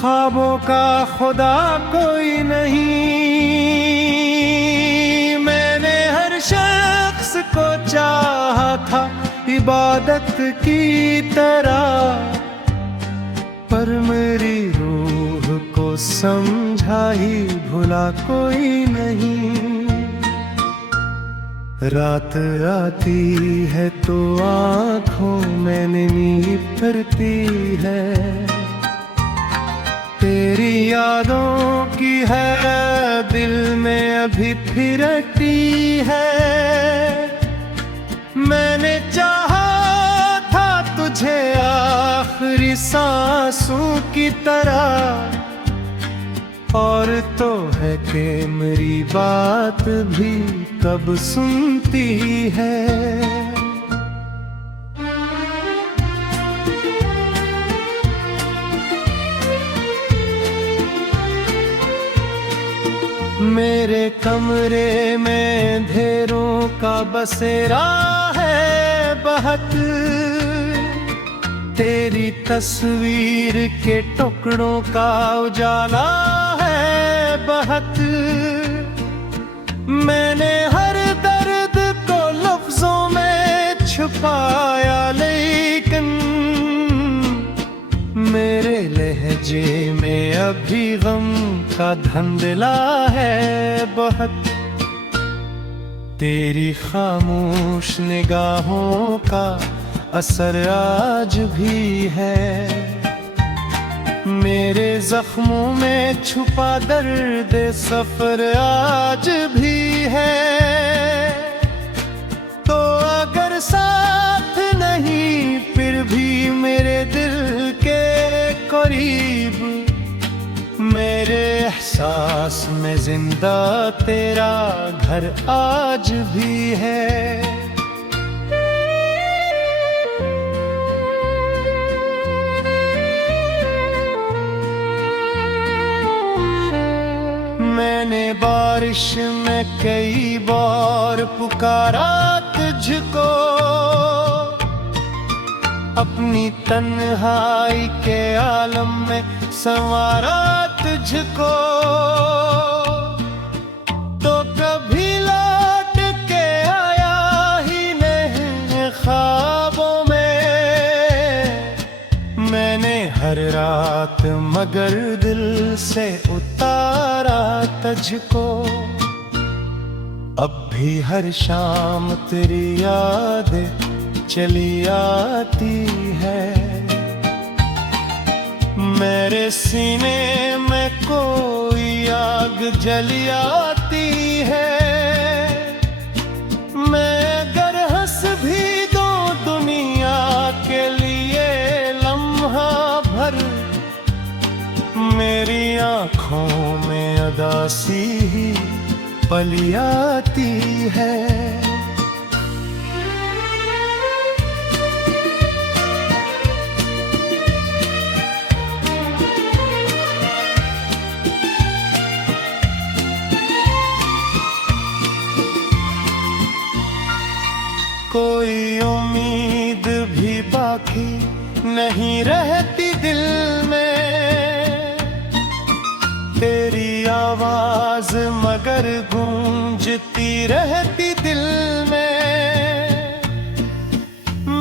ख्वाबों का खुदा कोई नहीं। मैंने हर शख्स को चाहा था इबादत की तरह, पर मेरी रूह को समझा ही भुला कोई नहीं। रात आती है तो आँखों में नींद फिरती है, तेरी यादों की है दिल में अभी फिरती है। मैंने चाहा था तुझे आखिरी सांसों की तरह, और तो है कि मेरी बात भी कब सुनती है। मेरे कमरे में अंधेरों का बसेरा है बहुत, तेरी तस्वीर के टुकड़ों का उजाला है बहुत। मैंने हर दर्द को लफ्जों में छुपाया, लेकिन मेरे लहजे में अभी गम का धंधला है बहुत। तेरी खामोश निगाहों का असर आज भी है, मेरे जख्मों में छुपा दर्द सफर आज भी है। तो अगर साथ नहीं फिर भी मेरे दिल के करीब, मेरे एहसास में जिंदा तेरा घर आज भी है। मैंने बारिश में कई बार पुकारा तुझको, अपनी तन्हाई के आलम में संवारा तुझको। तो कभी लौट के आया ही नहीं ख्वाबों में, मैंने हर रात मगर दिल से उतारा तुझको। अब भी हर शाम तेरी यादें चली आती है, मेरे सीने में कोई आग जली आती है। मैं अगर हंस भी दूं दुनिया के लिए लम्हा भर, मेरी आँखों में उदासी ही पली आती है। कोई उम्मीद भी बाकी नहीं रहती दिल में, तेरी आवाज मगर गूंजती रहती दिल में।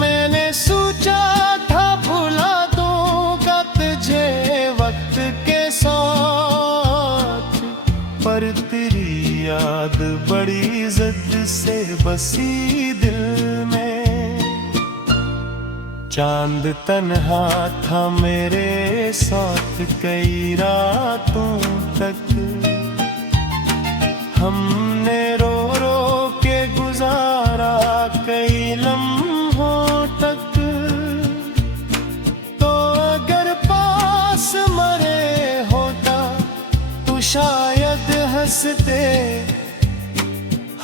मैंने सोचा था भुला दूंगा तुझे वक्त के साथ, पर तेरी याद बड़ी जिद से बसी दिल में। चांद तन्हा था मेरे साथ कई रातों तक, हमने रो रो के गुजारा कई लम्हों तक। तो अगर पास मरे होता तो शायद हंसते,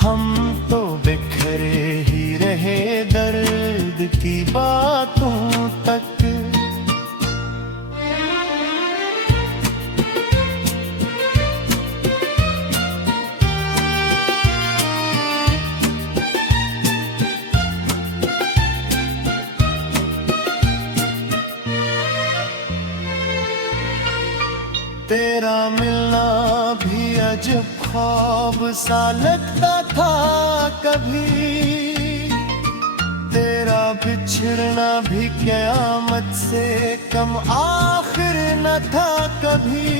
हम तो बिखरे ही रहे दर्द की बातों तक। तेरा मिलना भी अजब ख्वाब सा लगता था कभी, तेरा बिछड़ना भी क़यामत से कम आखिर न था कभी।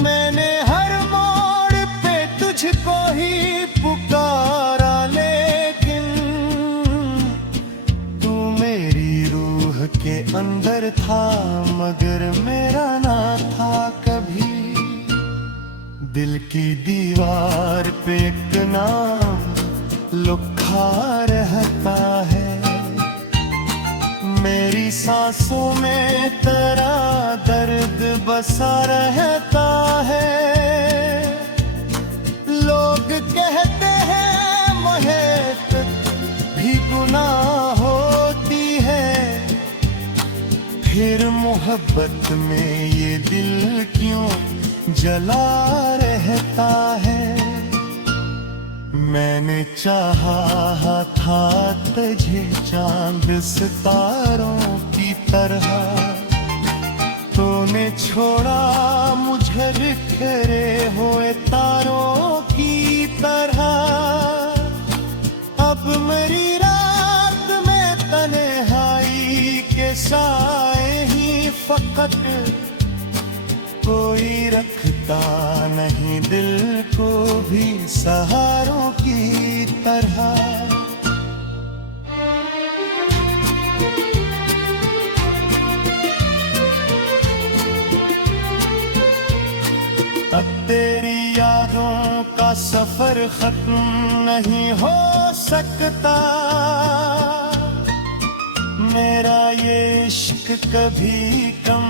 मैंने हर मोड़ पे तुझको ही पुकारा, लेकिन तू मेरी रूह के अंदर था मगर मेरा ना था कभी। दिल की दीवार पे एक नाम लिखा रहता है, मेरी सांसों में तेरा दर्द बसा रहता है। लोग कहते हैं मोहब्बत भी गुनाह होती है, फिर मोहब्बत में ये दिल क्यों जला रहता है। मैंने चाहा था तुझे चांद सितारों की तरह, तूने छोड़ा मुझे बिखरे हुए तारों की तरह। अब मेरी रात में तन्हाई के साए ही फकत, कोई रखता नहीं दिल को भी सहारों की तरह। अब तेरी यादों का सफर खत्म नहीं हो सकता, मेरा ये इश्क कभी कम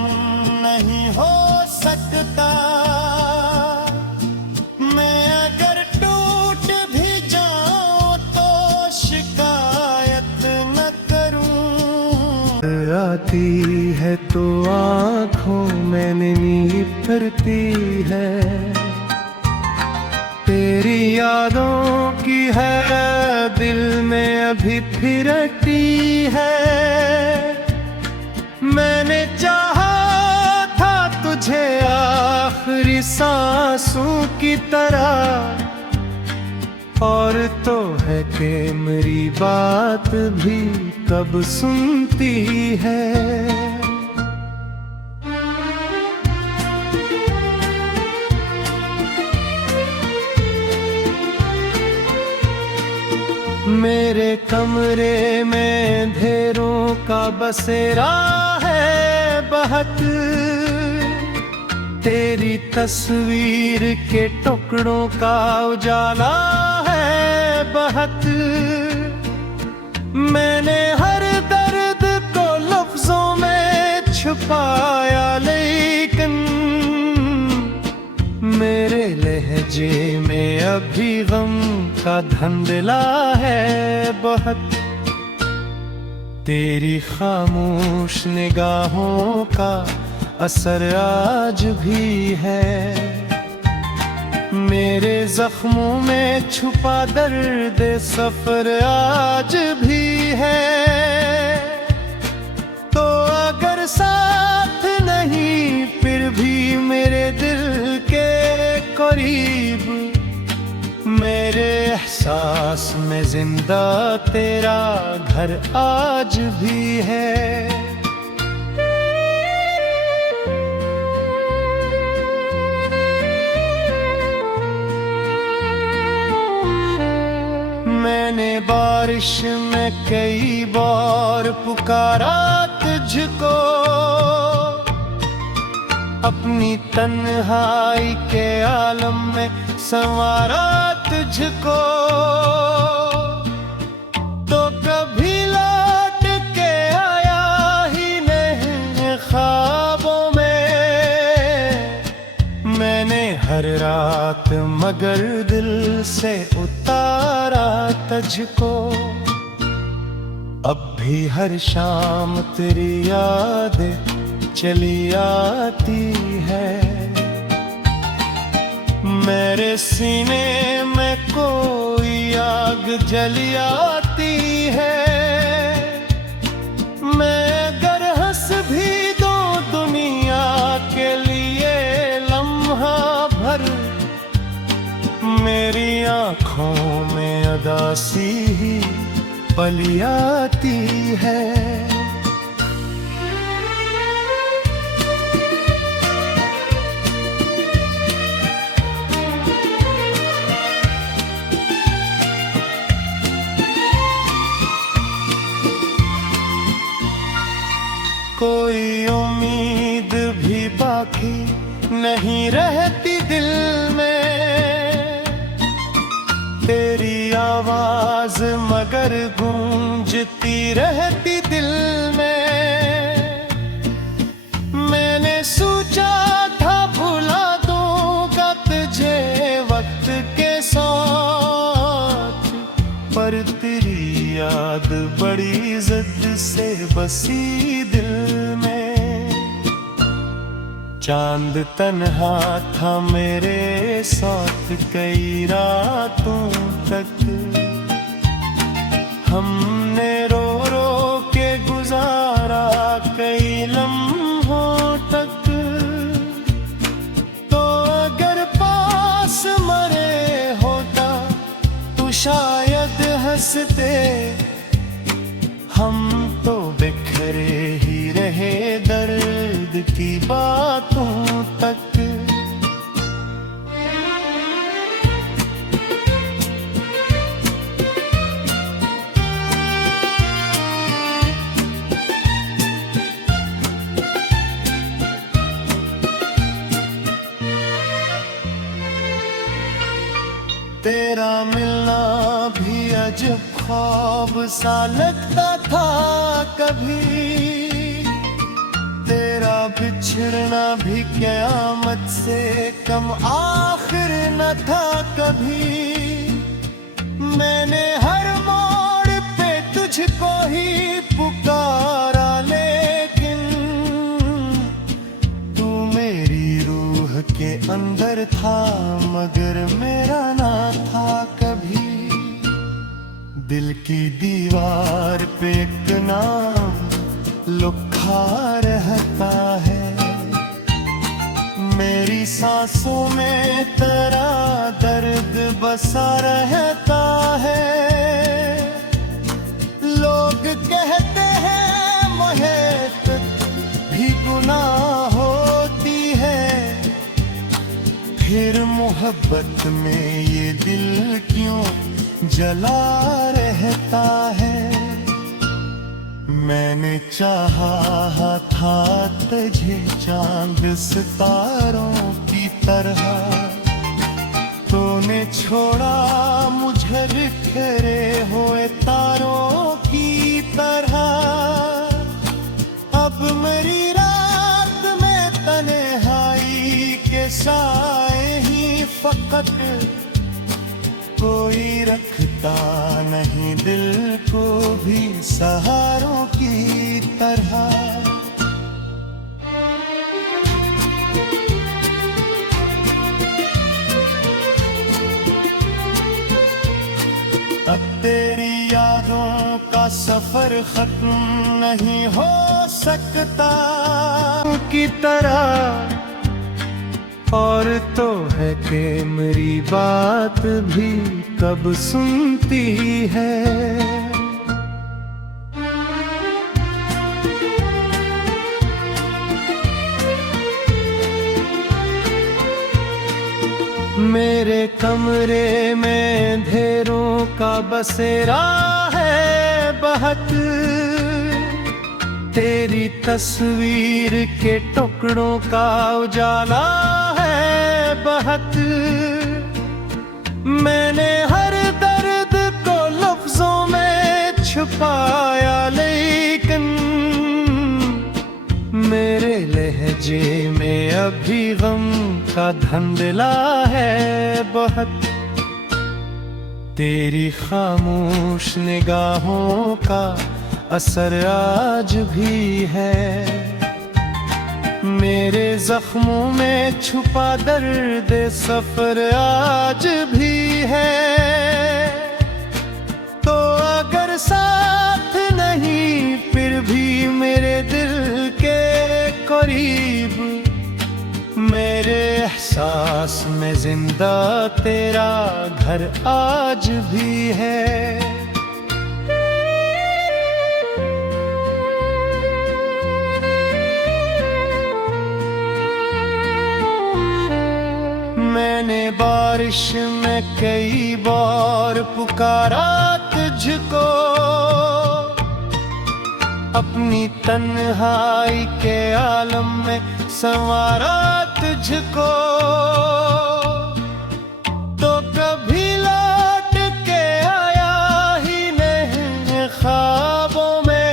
नहीं हो सकता। मैं अगर टूट भी जाऊं तो शिकायत न करूं। आती है तो आँखों में नींद फिरती है, तेरी यादों की है दिल में अभी फिरती है। मैंने चाहा था तुझे आखिरी सांसों की तरह, और तो है कि मेरी बात भी कब सुनती है। मेरे कमरे में अंधेरों का बसेरा है बहत, तेरी तस्वीर के टुकड़ों का उजाला है बहत। मैंने हर दर्द को लफ्जों में छुपाया, लेकिन मेरे लहजे में अभी गम का धंधला है बहुत। तेरी खामोश निगाहों का असर आज भी है, मेरे जख्मों में छुपा दर्द सफर आज भी है। तो अगर साथ नहीं फिर भी मेरे दिल के करीब, मेरे एहसास में जिंदा तेरा घर आज भी है। मैंने बारिश में कई बार पुकारा तुझको, अपनी तन्हाई के आलम में संवारा तुझको। तो कभी लौट के आया ही नहीं ख्वाबों में, मैंने हर रात मगर दिल से उतारा तुझको। अब भी हर शाम तेरी यादें चली आती है, मेरे सीने में कोई आग जली आती है। मैं अगर हंस भी दूं दुनिया के लिए मेरी आँखों में अदासी ही पली आती है। कोई उम्मीद भी बाकी नहीं रहती दिल में, तेरी आवाज मगर गूंजती रहती दिल में। मैंने सोचा था भुला दूंगा तुझे वक्त के साथ, पर तेरी याद बड़ी जिद से बसी दिल में। चांद तन्हा था मेरे साथ कई रातों तक, हमने रो रो के गुजारा कई लम्हों तक। तो अगर पास मरे होता तो शायद हंसते, हम तो बिखरे ही रहे दर्द की बातों तक। तेरा मिलना भी अजब ख्वाब सा लगता था कभी, तेरा बिछड़ना भी क़यामत से कम आखिर न था कभी। मैंने हर मोड़ पे तुझको ही पुकारा, लेकिन तू मेरी रूह के अंदर था मगर मेरा ना था कभी। दिल की दीवार पे एक नाम लिखा रहता है, मेरी सांसों में तेरा दर्द बसा रहता है। लोग कहते हैं मोहब्बत भी गुनाह होती है, फिर मोहब्बत में ये दिल क्यों जला रहता है। मैंने चाहा था तुझे चांद सितारों की तरह, तूने छोड़ा मुझे बिखरे हुए तारों की तरह। अब मेरी रात में तन्हाई के साए ही फकत, कोई रखता नहीं दिल को भी सहारों की तरह। अब तेरी यादों का सफर खत्म नहीं हो सकता की तरह, और तो है कि मेरी बात भी कब सुनती है। मेरे कमरे में अंधेरों का बसेरा है बहुत, तेरी तस्वीर के टुकड़ों का उजाला है बहुत। मैंने हर दर्द को लफ्जों में छुपाया, लेकिन मेरे लहजे में अभी गम का धंधला है बहुत। तेरी खामोश निगाहों का असर आज भी है, मेरे जख्मों में छुपा दर्द सफर आज भी है। तो अगर साथ नहीं फिर भी मेरे दिल के करीब, मेरे सांस में जिंदा तेरा घर आज भी है। मैंने बारिश में कई बार पुकारा तुझको, अपनी तन्हाई के आलम में संवारा तुझको, तो कभी लौट के आया ही नहीं ख्वाबों में।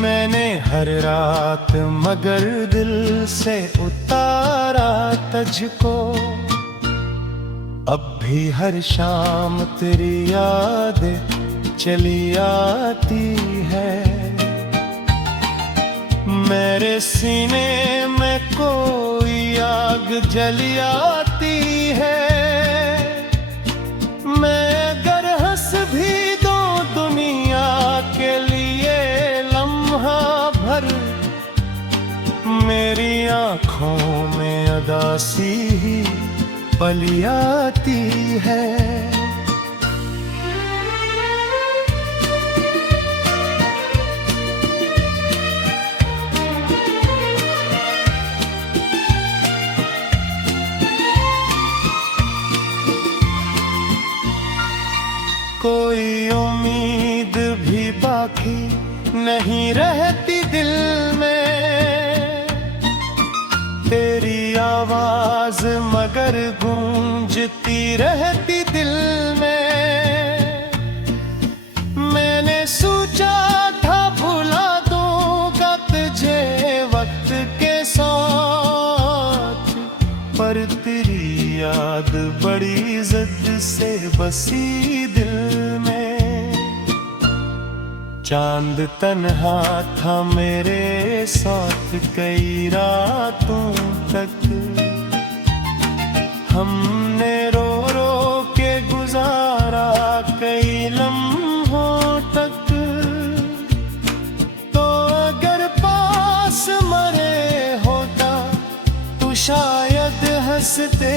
मैंने हर रात मगर दिल से उतारा तुझको, अब भी हर शाम तेरी यादें चली आती है। मेरे सीने में कोई आग जली आती है। मैं अगर हंस भी दूं दुनिया के लिए लम्हा भर, मेरी आँखों में उदासी ही पली आती है। कोई उम्मीद भी बाकी नहीं रहती दिल में, तेरी आवाज मगर गूंजती रहती दिल में। मैंने सोचा था भुला दूंगा तुझे वक्त के साथ, पर तेरी याद बड़ी जिद से बसी दिल में। चांद तन्हा था मेरे साथ कई रातों तक, हमने रो रो के गुजारा कई लम्हों तक। तो अगर पास मरे होता तो शायद हंसते,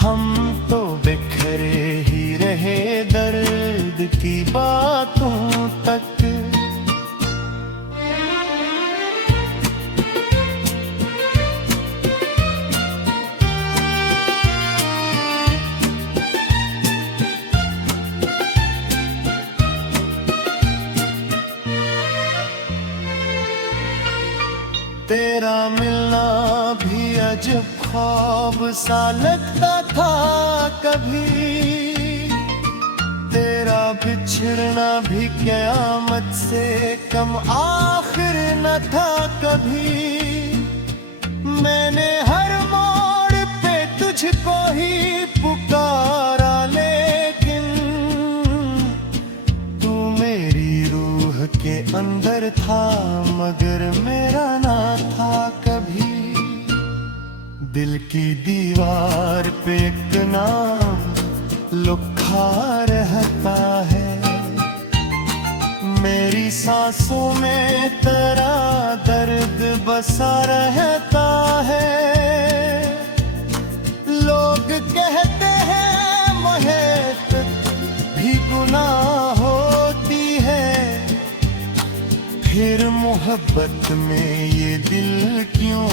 हम तो बिखरे ही रहे दर्द की बातों तक। तेरा मिलना भी अजब ख्वाब सा लगता था कभी, तेरा बिछड़ना भी क़यामत से कम आखिर न था कभी। मैंने हर मोड़ पे तुझको ही पुकारा, लेकिन तू मेरी रूह के अंदर था मगर मेरा ना था कभी। दिल की दीवार पे एक नाम लिखा रहता है, मेरी सांसों में तेरा दर्द बसा रहता है। लोग कहते हैं मोहब्बत भी गुनाह होती है, फिर मोहब्बत में ये दिल क्यों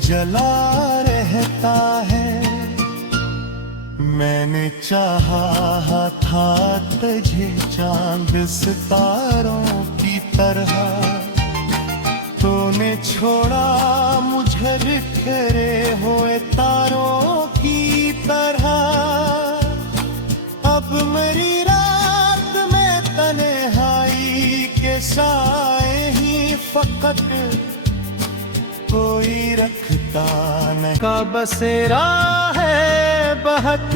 जला रहता है। मैंने चाहा था तुझे चांद सितारों की तरह, तूने छोड़ा मुझे बिखरे हुए तारों की तरह। अब मेरी रात में तन्हाई के साए ही फकत कोई रखता नहीं का बसेरा है बहक।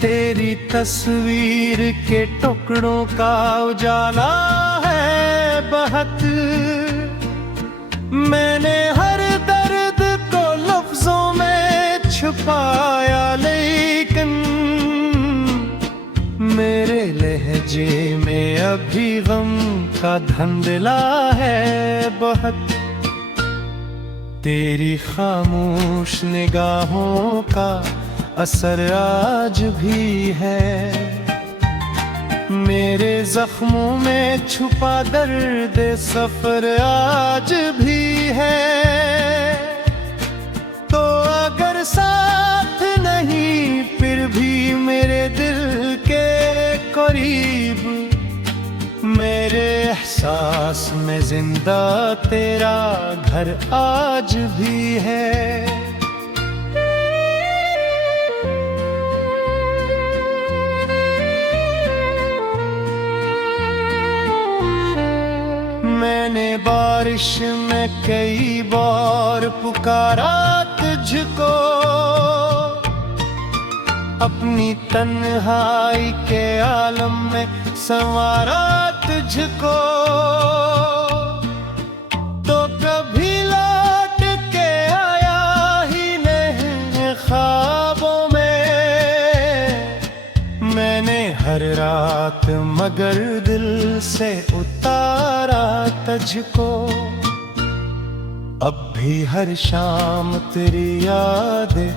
तेरी तस्वीर के टुकड़ों का उजाला है बहक। मैंने हर दर्द को लफ्जों में छुपाया, लेकिन मेरे लहजे में अभी गम का धंधला है बहुत। तेरी खामोश निगाहों का असर आज भी है, मेरे जख्मों में छुपा दर्द सफर आज भी है। तो अगर साथ नहीं फिर भी मेरे दिल के करीब, मेरे एहसास में जिंदा तेरा घर आज भी है। मैंने बारिश में कई बार पुकारा तुझको, अपनी तन्हाई के आलम में संवारा तुझको। तो कभी लौट के आया ही नहीं ख्वाबों में, मैंने हर रात मगर दिल से उतारा तुझको। अब भी हर शाम तेरी यादें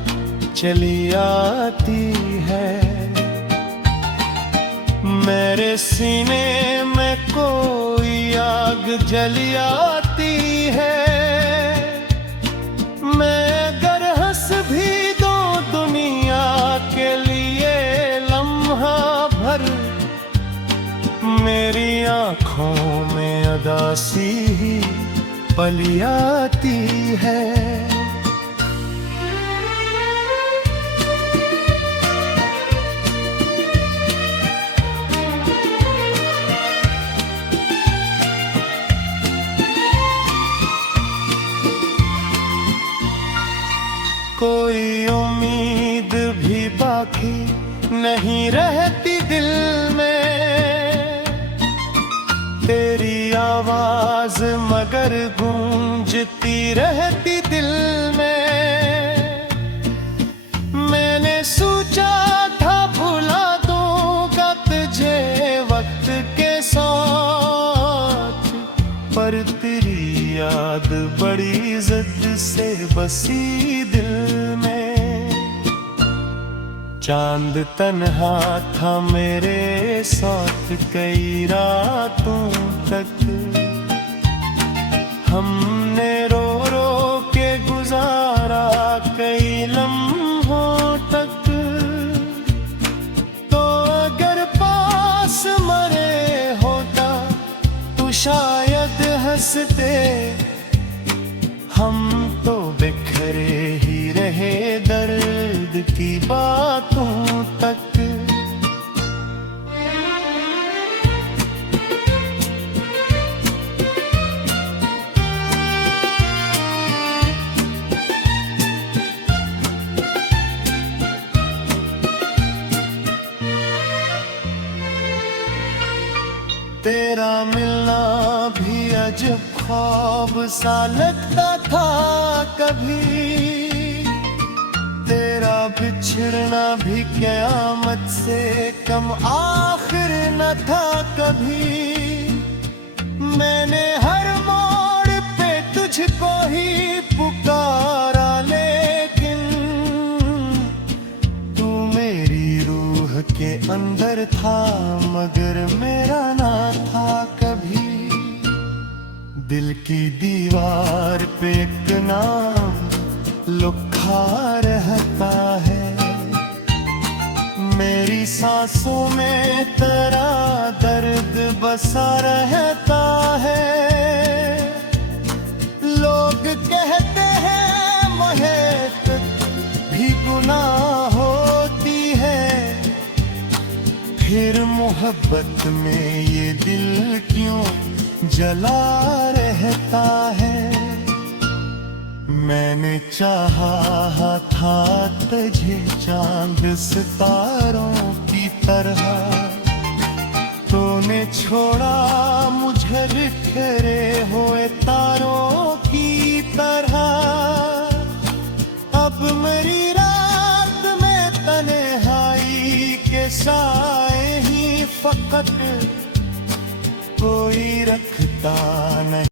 चली आती है, मेरे सीने में कोई आग जली आती है। मैं अगर हंस भी दूं दुनिया के लिए लम्हा भर, मेरी आँखों में उदासी ही पली आती है। कोई उम्मीद भी बाकी नहीं रहती दिल में, तेरी आवाज मगर गूंजती रहती दिल में। मैंने सोचा था भुला दूंगा तुझे वक्त के साथ, पर तेरी याद बड़ी जिद से बसी दिल में। चांद तन्हा था मेरे साथ कई रातों तक, हमने रो रो के गुजारा कई लम्हों तक। तो अगर पास मरे होता तो शायद हंसते, हम तो बिखरे ही रहे दर्द की बातों तक। तेरा मिलना भी अजब ख्वाब सा लगता था कभी, तेरा बिछड़ना भी क़यामत से कम आखिर न था कभी। मैंने हर मोड़ पे तुझको ही पुकारा, लेकिन तू मेरी रूह के अंदर था मगर मेरा ना था कभी। दिल की दीवार पे एक नाम लिखा रहता है, मेरी सांसों में तेरा दर्द बसा रहता है। लोग कहते हैं मोहब्बत भी गुनाह होती है, फिर मोहब्बत में ये दिल क्यों जला रहता है। मैंने चाहा था तुझे चांद सितारों की तरह, तूने छोड़ा मुझे बिखरे हुए तारों की तरह। अब मेरी रात में तन्हाई के साए ही फकत कोई रखता नहीं।